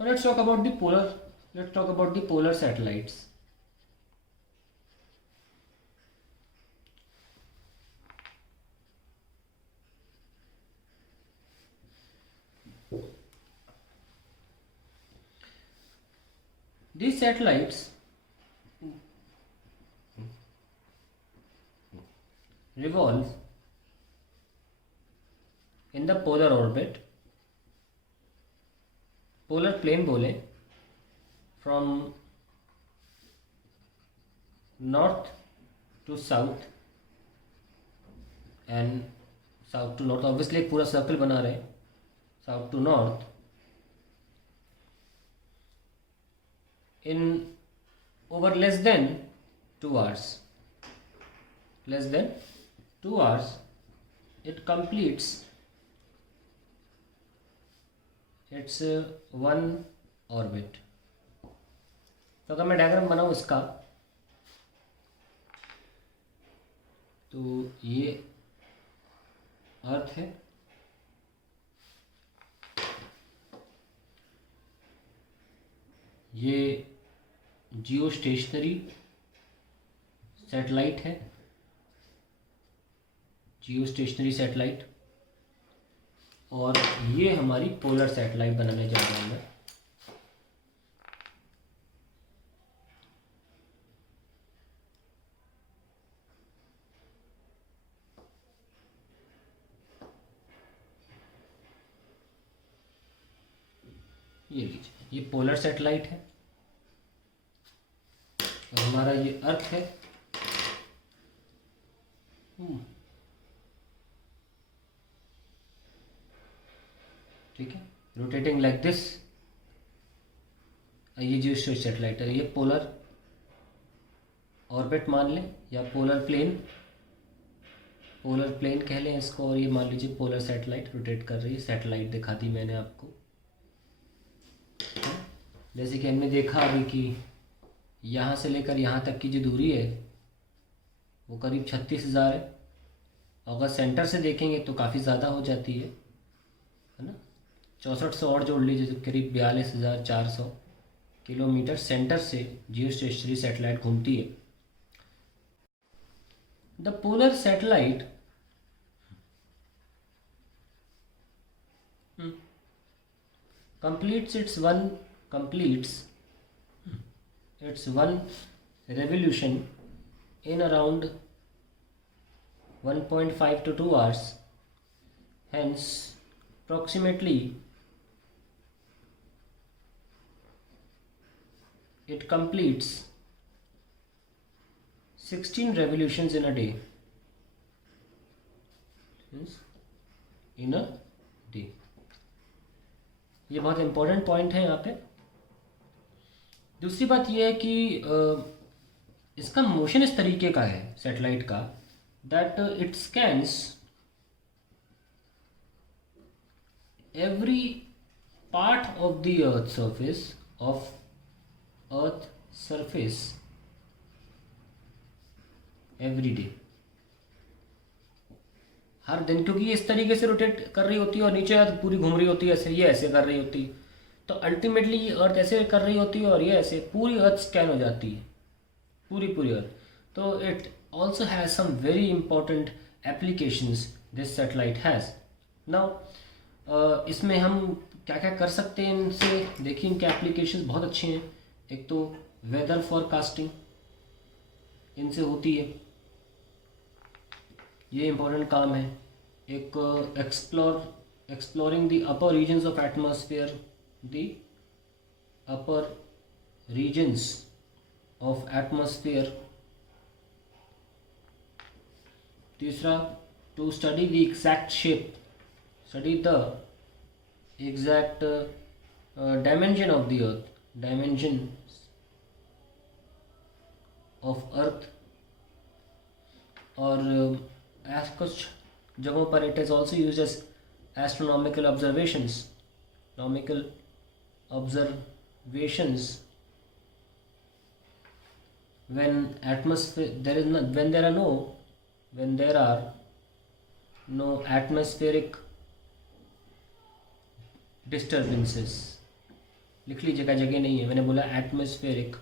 Now let's talk about the polar. Let's talk about the polar satellites. These satellites revolve in the polar orbit, polar plane बोले, from north to south and south to north. Obviously एक पूरा circle बना रहे हैं, south to north, in over less than 2 hours. Less than 2 hours it completes its one orbit. तो अगर मैं diagram बनाऊँ इसका, तो ये अर्थ है, ये जियो स्टेशनरी सैटेलाइट है, जियो स्टेशनरी सैटेलाइट, और ये हमारी पोलर सैटेलाइट बनाने जा रहा हूँ मैं। ये लीजिए, ये पोलर सैटेलाइट है और हमारा ये अर्थ है। ठीक है, रोटेटिंग लाइक दिस। ये जो सैटेलाइट है, ये पोलर ऑर्बिट मान लें या पोलर प्लेन कह लें इसको, और ये मान लीजिए पोलर सैटेलाइट रोटेट कर रही है। सैटेलाइट दिखा दी मैंने आपको। जैसे कि हमने देखा अभी कि यहाँ से लेकर यहाँ तक की जो दूरी है वो करीब 36,000 है। अगर सेंटर से देखेंगे तो काफ़ी ज़्यादा हो जाती है ना। 6400 और जोड़ लीजिए तो करीब 42,400 किलोमीटर सेंटर से जियो स्टेशनरी सैटेलाइट घूमती है। The polar satellite completes its one revolution in around 1.5 to 2 hours. Hence, approximately it completes 16 revolutions in a day. In a day. ये बहुत इंपॉर्टेंट पॉइंट है यहाँ पे। दूसरी बात ये है कि इसका मोशन इस तरीके का है सैटेलाइट का, that it scans every part of the earth surface every day, हर दिन, क्योंकि ये इस तरीके से रोटेट कर रही होती है और नीचे अर्थ पूरी घूम रही होती है, ऐसे ये ऐसे कर रही होती है, तो अल्टीमेटली ये अर्थ ऐसे कर रही होती है और ये ऐसे पूरी अर्थ स्कैन हो जाती है, पूरी अर्थ। तो it also has some very important applications this satellite has. Now इसमें हम क्या क्या कर सकते हैं इनसे, देखिए इनके एप्लीकेशंस बहुत अच्छे हैं। एक तो वेदर फॉरकास्टिंग इनसे होती है, ये इम्पोर्टेंट काम है। एक exploring the upper regions of atmosphere, the upper regions of atmosphere. तीसरा, to study the exact shape, study the exact dimension of the earth, dimension of earth. और कुछ जगहों पर it is also use as astronomical observations, nomical observations when there are no atmospheric disturbances, लिख लीजिएगा, जगह नहीं है, मैंने बोला एटमॉस्फेरिक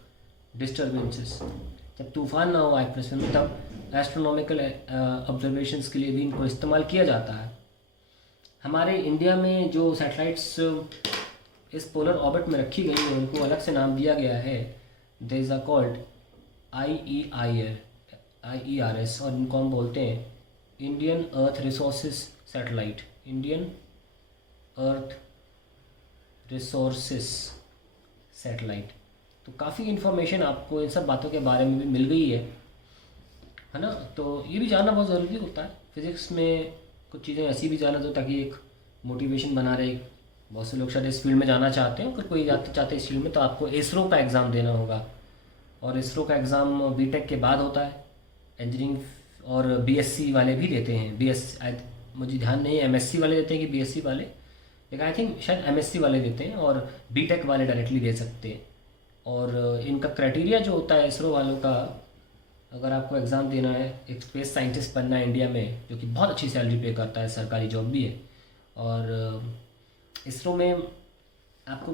डिस्टर्बेंसेस। जब तूफान ना हो एटमॉस्फेयर में तब एस्ट्रोनॉमिकल ऑब्जर्वेशंस के लिए भी इनको इस्तेमाल किया जाता है। हमारे इंडिया में जो सैटेलाइट्स इस पोलर ऑर्बिट में रखी गई हैं उनको अलग से नाम दिया गया है, दे इज़ कॉल्ड IERS, और इनको हम बोलते हैं इंडियन अर्थ रिसोर्सेज सैटेलाइट, इंडियन अर्थ रिसोर्सेज सैटेलाइट। तो काफ़ी इन्फॉर्मेशन आपको इन सब बातों के बारे में भी मिल गई है ना। तो ये भी जानना बहुत ज़रूरी होता है। फिज़िक्स में कुछ चीज़ें ऐसी भी जाना दो ताकि एक मोटिवेशन बना रहे। बहुत से लोग शायद इस फील्ड में जाना चाहते हैं, अगर कोई जाते चाहते इस फील्ड में तो आपको इसरो का एग्ज़ाम देना होगा, और इसरो का एग्ज़ाम बीटेक के बाद होता है। इंजीनियरिंग और बीएससी वाले भी देते हैं, मुझे ध्यान नहीं है एमएससी वाले देते हैं कि बीएससी वाले, लेकिन आई थिंक शायद एमएससी वाले देते हैं, और बीटेक वाले डायरेक्टली दे सकते हैं। और इनका क्राइटेरिया जो होता है इसरो वालों का, अगर आपको एग्ज़ाम देना है, एक स्पेस साइंटिस्ट बनना है इंडिया में, जो कि बहुत अच्छी सैलरी पे करता है, सरकारी जॉब भी है, और इसरो में आपको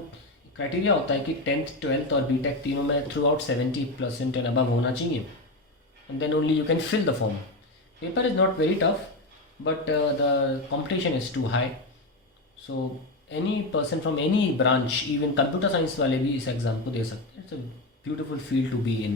क्राइटेरिया होता है कि 10th 12th और बीटेक तीनों में थ्रू आउट 70% एंड अबव होना चाहिए, and then only you can fill the form. Paper is not very tough, but the competition is too high. So any person from any branch, even computer science वाले भी इस exam को दे सकते हैं। It's a beautiful field to be in.